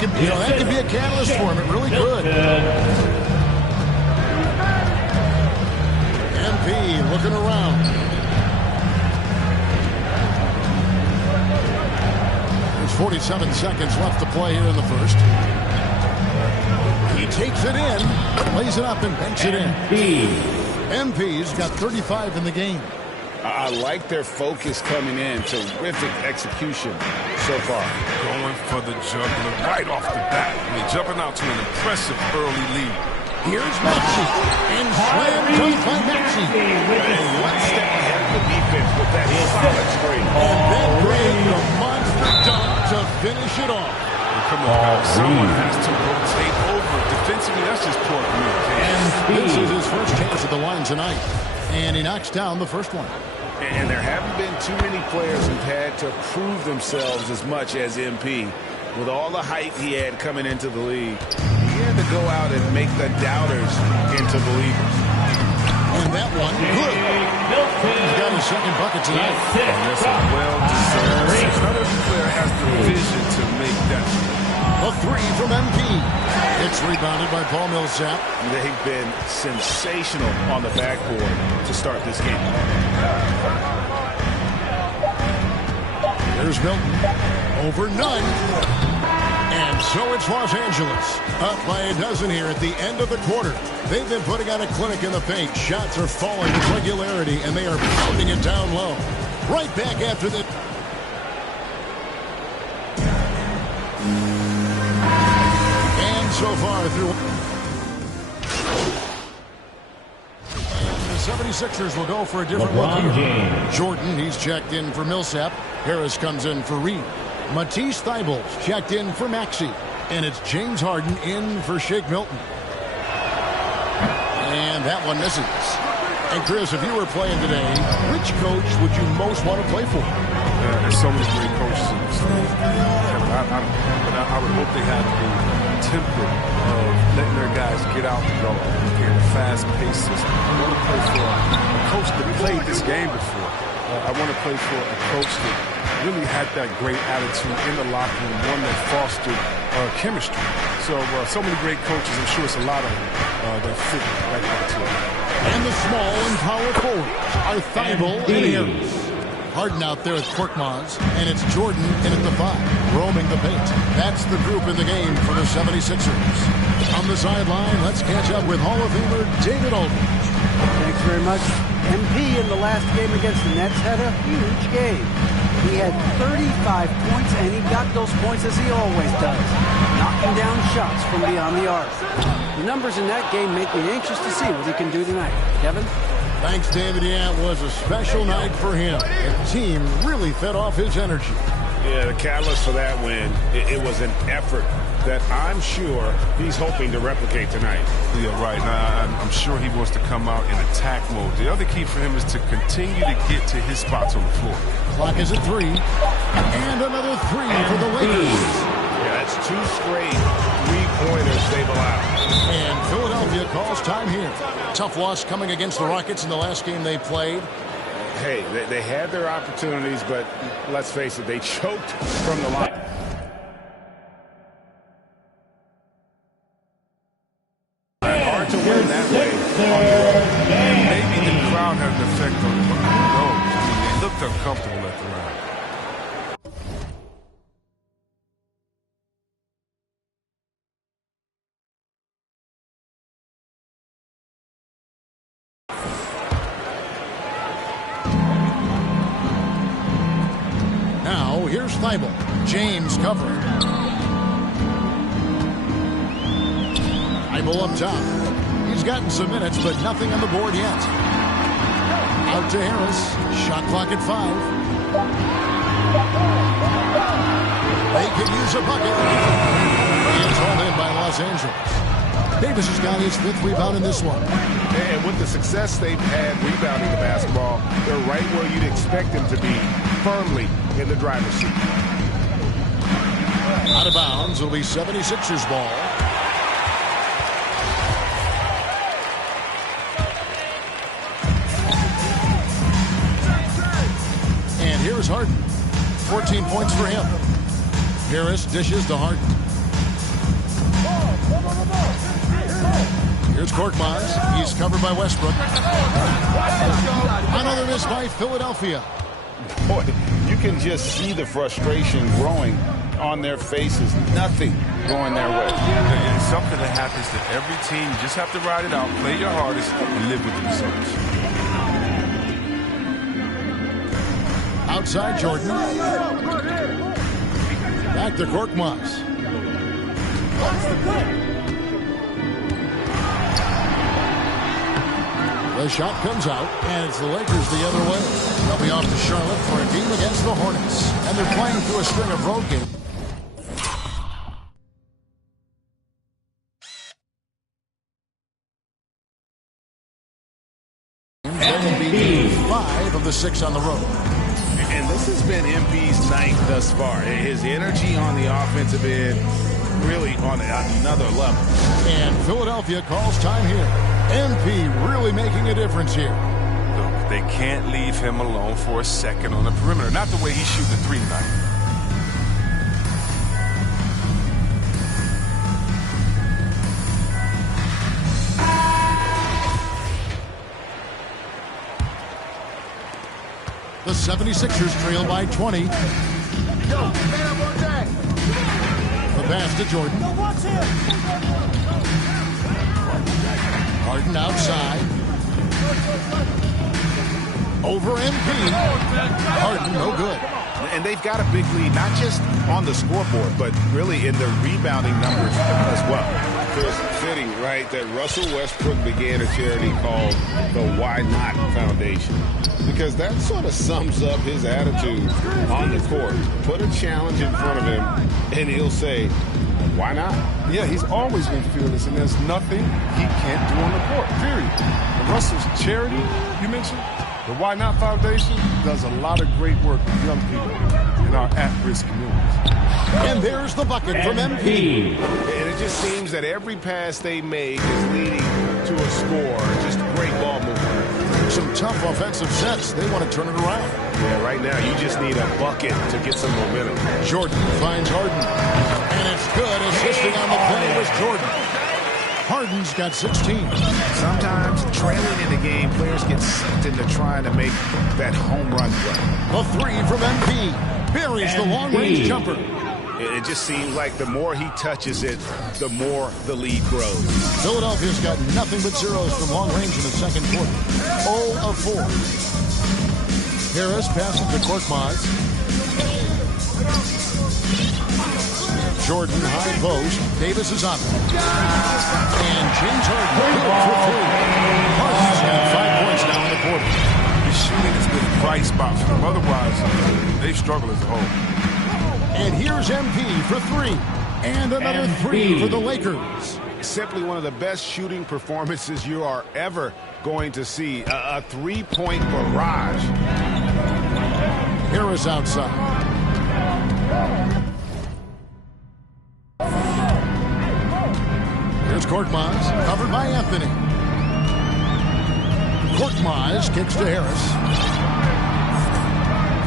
that could be a catalyst for him. It really could. MP looking around. There's 47 seconds left to play here in the first. He takes it in, lays it up, and banks it in. MP's got 35 in the game. I like their focus coming in. Terrific execution so far. Going for the juggler right off the bat. I mean, jumping out to an impressive early lead. Here's Maxey. And slam dunk by Maxey. And one step ahead of the defense with that solid screen. And then bring the monster dunk to finish it off. Come on, guys. Someone has to rotate over. Defensively, that's just poor communication. And this is his first chance at the line tonight. And he knocks down the first one. And there haven't been too many players who've had to prove themselves as much as MP. With all the hype he had coming into the league, he had to go out and make the doubters into believers. And that one, good. He's got his second bucket tonight. And that's a well-deserved. Not every player has the vision to make that. A three from MP. It's rebounded by Paul Millsap. They've been sensational on the backboard to start this game. There's Milton. Over none. And so it's Los Angeles. Up by a dozen here at the end of the quarter. They've been putting on a clinic in the paint. Shots are falling with regularity, and they are pounding it down low. Right back after the... And so far through... And the 76ers will go for a different look here. Jordan, he's checked in for Millsap. Harris comes in for Reed. Matisse Thybulle's checked in for Maxey. And it's James Harden in for Shake Milton. And that one misses. And Chris, if you were playing today, which coach would you most want to play for? There's so many great coaches in this league. I would hope they had the temper of letting their guys get out and go in a fast-paced system. I want to play for a coach that played this game before. I want to play for a coach that really had that great attitude in the locker room, one that fostered chemistry. So many great coaches. I'm sure it's a lot of them that fit that attitude. And the small and power forwards are Thibault and Harris. Harden out there at Korkmaz, and it's Jordan in at the 5, roaming the paint. That's the group in the game for the 76ers. On the sideline, let's catch up with Hall of Famer David Aldridge. Thanks very much. MP in the last game against the Nets had a huge game. He had 35 points, and he got those points as he always does, knocking down shots from beyond the arc. The numbers in that game make me anxious to see what he can do tonight. Kevin? Thanks, David. Yeah, it was a special night for him. The team really fed off his energy. Yeah, the catalyst for that win, it was an effort that I'm sure he's hoping to replicate tonight. Yeah, right. Now, I'm sure he wants to come out in attack mode. The other key for him is to continue to get to his spots on the floor. Clock is at 3. And another 3 for the Lakers. Yeah, that's 2 straight three-pointers they've allowed. And Philadelphia calls time here. Tough loss coming against the Rockets in the last game they played. Hey, they had their opportunities, but let's face it, they choked from the line. Hard to win that way on the road. And maybe the crowd had an effect on them. Who knows? I mean, they looked uncomfortable at the line. Now, here's Thibault. James covering. Thibault up top. He's gotten some minutes, but nothing on the board yet. Out to Harris. Shot clock at 5. They could use a bucket. It's hauled in by Los Angeles. Davis has got his 5th rebound in this one. And with the success they've had rebounding the basketball, they're right where you'd expect them to be, firmly in the driver's seat. Out of bounds, it'll be 76ers ball. Here's Harden. 14 points for him. Harris dishes to Harden. Here's Korkmaz. He's covered by Westbrook. Another miss by Philadelphia. Boy, you can just see the frustration growing on their faces. Nothing going their way. It's something that happens to every team. You just have to ride it out, play your hardest, and live with the results. Outside Jordan. Back to Korkmaz. The shot comes out, and it's the Lakers the other way. They'll be off to Charlotte for a game against the Hornets. And they're playing through a string of road games. That will be 5 of the 6 on the road. And this has been MP's night thus far. His energy on the offensive end really on another level. And Philadelphia calls time here. MP really making a difference here. Look, they can't leave him alone for a second on the perimeter. Not the way he's shooting the 3 tonight. The 76ers trail by 20. The pass to Jordan. Harden outside. Over MP. Harden, no good. And they've got a big lead, not just on the scoreboard, but really in their rebounding numbers as well. It's fitting, right, that Russell Westbrook began a charity called the Why Not Foundation. Because that sort of sums up his attitude on the court. Put a challenge in front of him, and he'll say, why not? Yeah, he's always been fearless, and there's nothing he can't do on the court, period. And Russell's charity, you mentioned, the Why Not Foundation, does a lot of great work with young people in our at-risk communities. And there's the bucket from MP. And it just seems that every pass they make is leading to a score. Just great ball movement. Some tough offensive sets. They want to turn it around. Yeah, right now you just need a bucket to get some momentum. Jordan finds Harden. And it's good. Assisting on the play was Jordan. Harden's got 16. Sometimes trailing in the game, players get sucked into trying to make that home run play. The 3 from MP. Buries the long-range jumper. It just seems like the more he touches it, the more the lead grows. Philadelphia's got nothing but zeros from long range in the second quarter. 0 of 4. Harris passes to Korkmaz. Jordan high post. Davis is on it. And James Harden good for 3. Harden's got 5 points now in the quarter. His shooting has been a bright spot for them. Otherwise, they've struggled as a whole. And here's MP for 3. And another 3 for the Lakers. Simply one of the best shooting performances you are ever going to see. A 3-point barrage. Harris outside. Here's Korkmaz, covered by Anthony. Korkmaz kicks to Harris.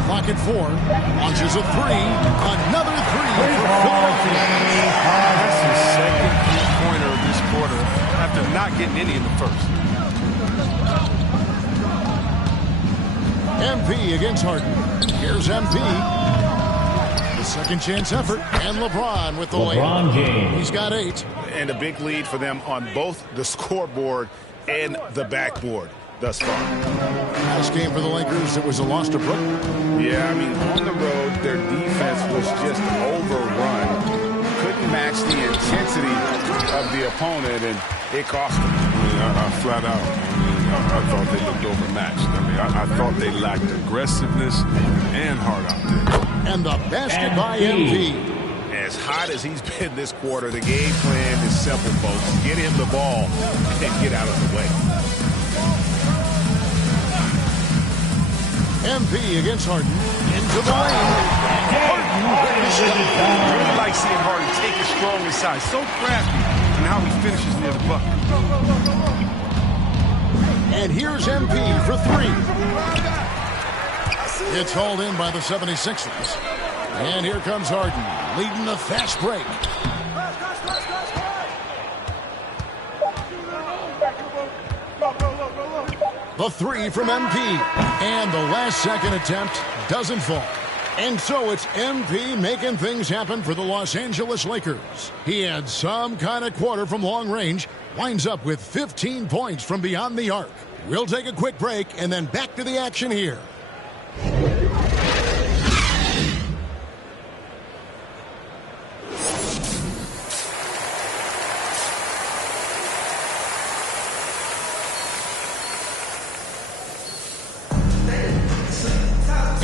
Clock at 4. Launches a 3. Another 3 for Philadelphia. That's his second three-pointer of this quarter after not getting any in the first. MP against Harden. Here's MP. The second chance effort. And LeBron with the layup. He's got 8. And a big lead for them on both the scoreboard and the backboard thus far. Last game for the Lakers, it was a loss to Brooklyn. Yeah, I mean, on the road, their defense was just overrun. Couldn't match the intensity of the opponent, and it cost them. Flat out. I thought they looked overmatched. I thought they lacked aggressiveness and heart out there. And the basket by MP. As hot as he's been this quarter, the game plan is simple, folks. Get him the ball and get out of the way. MP against Harden. Into the lane. Harden. I really like seeing Harden take it strong inside. So crafty in how he finishes near the bucket. And here's MP for 3. It's hauled in by the 76ers. And here comes Harden, leading the fast break. The three from MP. And the last-second attempt doesn't fall. And so it's MP making things happen for the Los Angeles Lakers. He had some kind of quarter from long range. Winds up with 15 points from beyond the arc. We'll take a quick break and then back to the action here.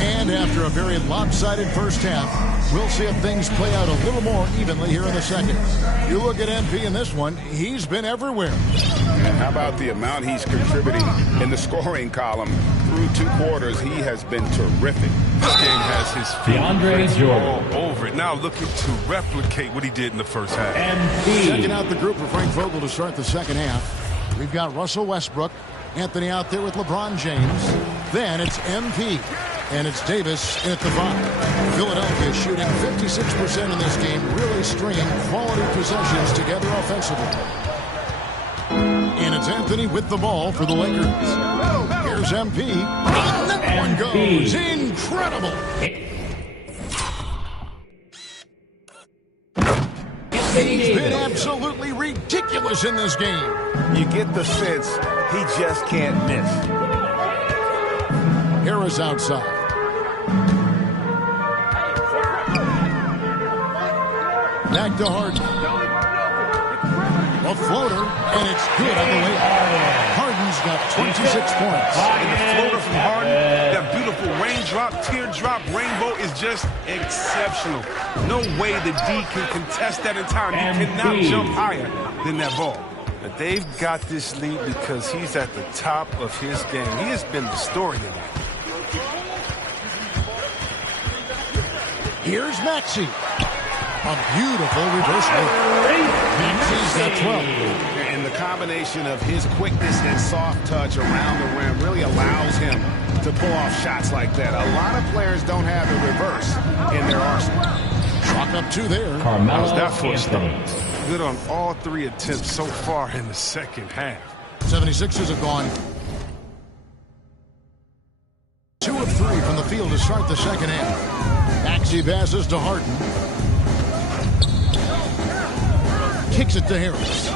And after a very lopsided first half, we'll see if things play out a little more evenly here in the second. You look at MP in this one, he's been everywhere. And how about the amount he's contributing in the scoring column? Through 2 quarters, he has been terrific. This game has his feet all over it. Now looking to replicate what he did in the first half. Checking out the group for Frank Vogel to start the second half. We've got Russell Westbrook, Anthony out there with LeBron James. Then it's MP. And it's Davis at the 5. Philadelphia shooting 56% in this game, really stringing quality possessions together offensively. And it's Anthony with the ball for the Lakers. Here's MP. And that one goes. Incredible. He's been absolutely ridiculous in this game. You get the sense he just can't miss. Harris outside. Back to Harden. A floater, and it's good on the way out. Harden's got 26 points. And the floater from Harden, that beautiful raindrop, teardrop, rainbow is just exceptional. No way the D can contest that in time. He cannot jump higher than that ball. But they've got this lead because he's at the top of his game. He has been the story tonight. Here's Maxey. A beautiful reverse look. Maxey's got 12. And the combination of his quickness and soft touch around the rim really allows him to pull off shots like that. A lot of players don't have the reverse in their arsenal. Chalk up 2 there. How's that for a start? Good on all 3 attempts so far in the second half. 76ers have gone 2 of 3 from the field to start the second half. Maxey passes to Harden. Kicks it to Harris.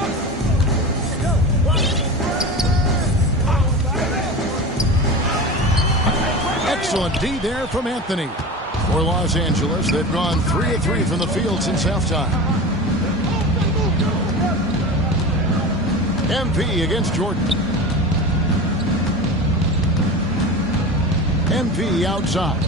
Excellent D there from Anthony. For Los Angeles, they've gone 3 of 3 from the field since halftime. MP against Jordan. MP outside.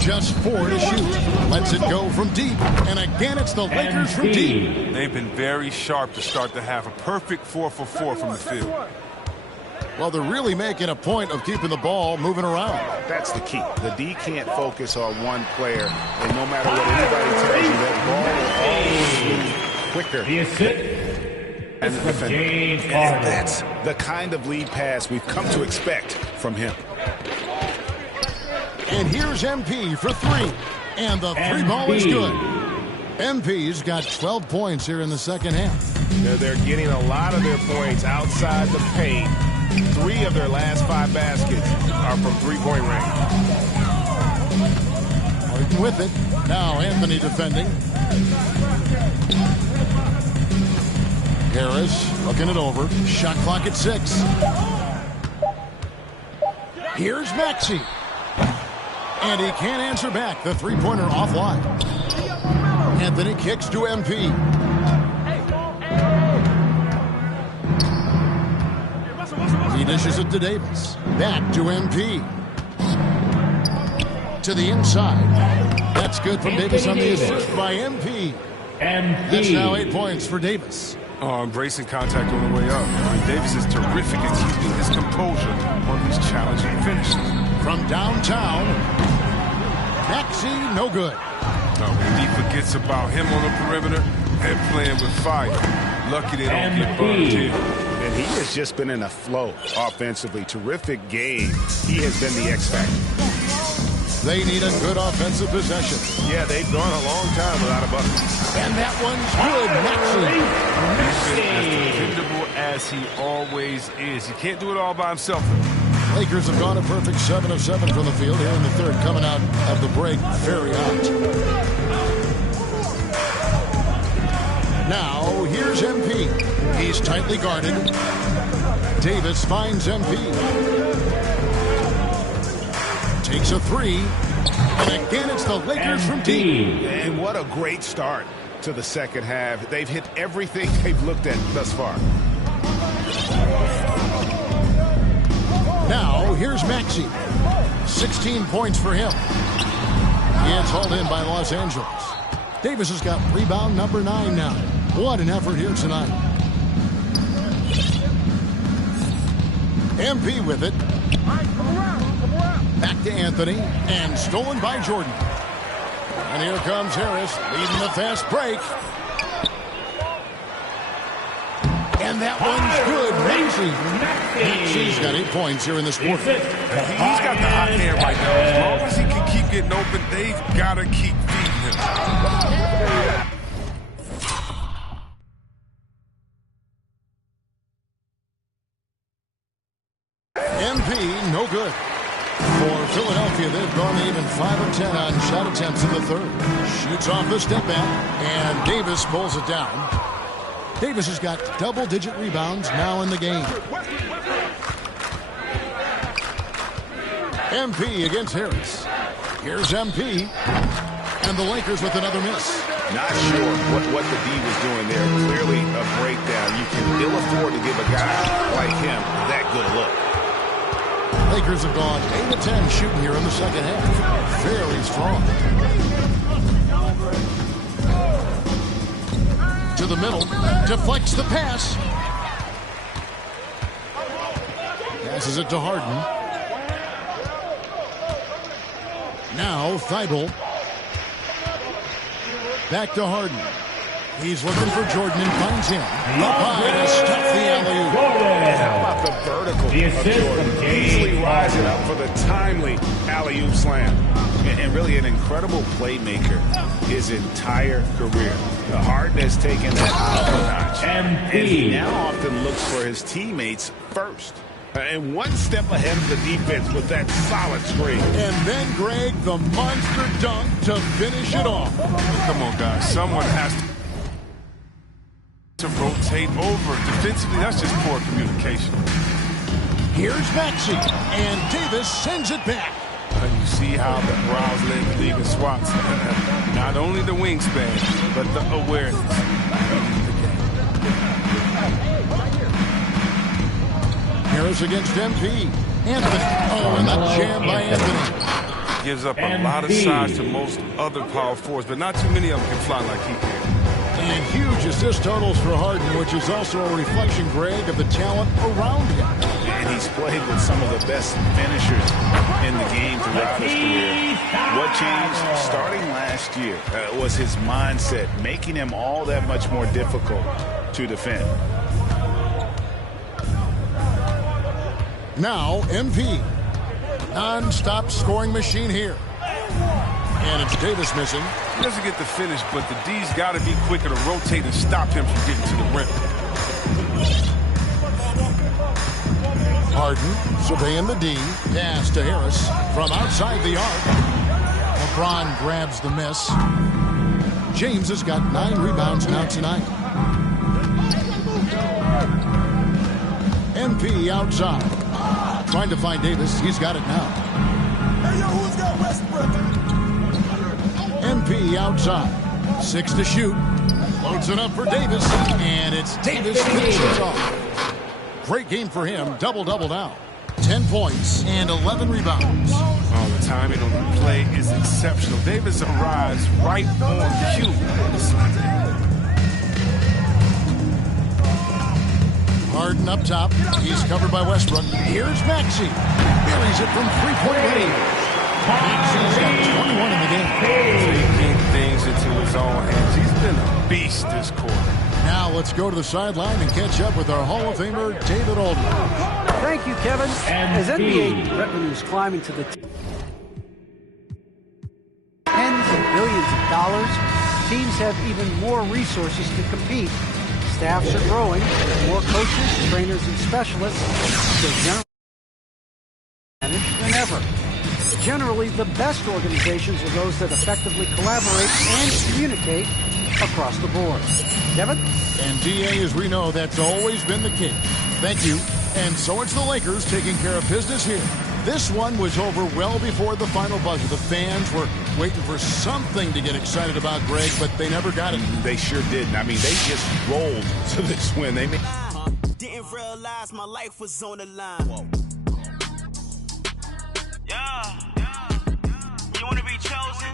Just 4 to shoot. Lets it go from deep. And again, it's the Lakers from deep. They've been very sharp to start the half. A perfect 4 for 4 from the field. Well, they're really making a point of keeping the ball moving around. That's the key. The D can't focus on one player. And no matter what anybody tells you, that ball will always move quicker. And the defender. And that's the kind of lead pass we've come to expect from him. And here's MP for 3. And the 3 ball is good. MP's got 12 points here in the second half. They're getting a lot of their points outside the paint. 3 of their last 5 baskets are from 3-point range. Harden with it. Now Anthony defending. Harris looking it over. Shot clock at 6. Here's Maxey. And he can't answer back. The 3-pointer offline. Anthony kicks to MP. He dishes it to Davis. Back to MP. To the inside. That's good from Davis on the assist by MP. That's now 8 points for Davis. Embracing contact on the way up. Davis is terrific at keeping his composure on these challenging finishes. From downtown, Maxey, no good. And he forgets about him on the perimeter and playing with fire. Lucky they don't get burned here. And he has just been in a flow offensively. Terrific game. He has been the X factor. They need a good offensive possession. Yeah, they've gone a long time without a bucket. And that one's good. Maxey. As dependable as he always is. He can't do it all by himself. Lakers have gone a perfect 7 of 7 from the field here in the third, coming out of the break very hot. Now, here's MP. He's tightly guarded. Davis finds MP. Takes a three. And again, it's the Lakers from deep. And what a great start to the second half. They've hit everything they've looked at thus far. Now, here's Maxey. 16 points for him. He is hauled in by Los Angeles. Davis has got rebound number 9 now. What an effort here tonight. MP with it. Back to Anthony. And stolen by Jordan. And here comes Harris leading the fast break. And that one's good. Maxey's got 8 points here in this quarter. He's got the hot hand right now. As long as he can keep getting open, they've got to keep feeding him. MP, no good. For Philadelphia, they've gone even 5 of 10 on shot attempts in the third. Shoots off the step back, and Davis pulls it down. Davis has got double-digit rebounds now in the game. MP against Harris. Here's MP. And the Lakers with another miss. Not sure what the D was doing there. Clearly a breakdown. You can ill afford to give a guy like him that good look. Lakers have gone 8 of 10 shooting here in the second half. Very strong. To the middle. Deflects the pass. Passes it to Harden. Now Thibault. Back to Harden. He's looking for Jordan and finds him. Up high to stuff the alley-oop. How about the vertical of Jordan? Easily rising up for the timely alley-oop slam. And really an incredible playmaker his entire career. Harden has taken that up a notch. And he now often looks for his teammates first. And one step ahead of the defense with that solid screen. And then, Greg, the monster dunk to finish it off. Come on, guys. Someone has to rotate over. Defensively, that's just poor communication. Here's Maxey. And Davis sends it back. You see how the Browns led the league in swats. Not only the wingspan, but the awareness. Harris against MP. Anthony. Oh, and that jam by Anthony. Gives up a lot of size to most other power forwards, but not too many of them can fly like he can. And huge assist totals for Harden, which is also a reflection, Greg, of the talent around him. And he's played with some of the best finishers in the game throughout his career. What changed starting last year was his mindset, making him all that much more difficult to defend. Now, MP. Non-stop scoring machine here. And it's Davis missing. He doesn't get the finish, but the D's got to be quicker to rotate and stop him from getting to the rim. Harden surveying the D. Pass to Harris from outside the arc. LeBron grabs the miss. James has got 9 rebounds now tonight. MP outside. Trying to find Davis. He's got it now. Hey, yo, who's got Westbrook? MP outside. 6 to shoot. Loads it up for Davis. And it's Davis finishes off. Great game for him. Double-double now. 10 points and 11 rebounds. Oh, the timing on the play is exceptional. Davis arrives right on cue. Harden up top. He's covered by Westbrook. Here's Maxey. Buries it from three-point range. Maxey's got 21 in the game. Taking things into his own hands. He's been a beast this quarter. Now let's go to the sideline and catch up with our Hall of Famer, David Aldridge. Thank you, Kevin. As NBA revenues climbing to the dollars, teams have even more resources to compete. Staffs are growing with more coaches, trainers, and specialists. So generally than ever. Generally, the best organizations are those that effectively collaborate and communicate across the board. Kevin? And DA, as we know, that's always been the case. Thank you. And so it's the Lakers taking care of business here. This one was over well before the final buzzer. The fans were waiting for something to get excited about, Greg, but they never got it. They sure didn't. I mean, they just rolled to this win. They Didn't realize my life was on the line. Yeah. You want to be chosen?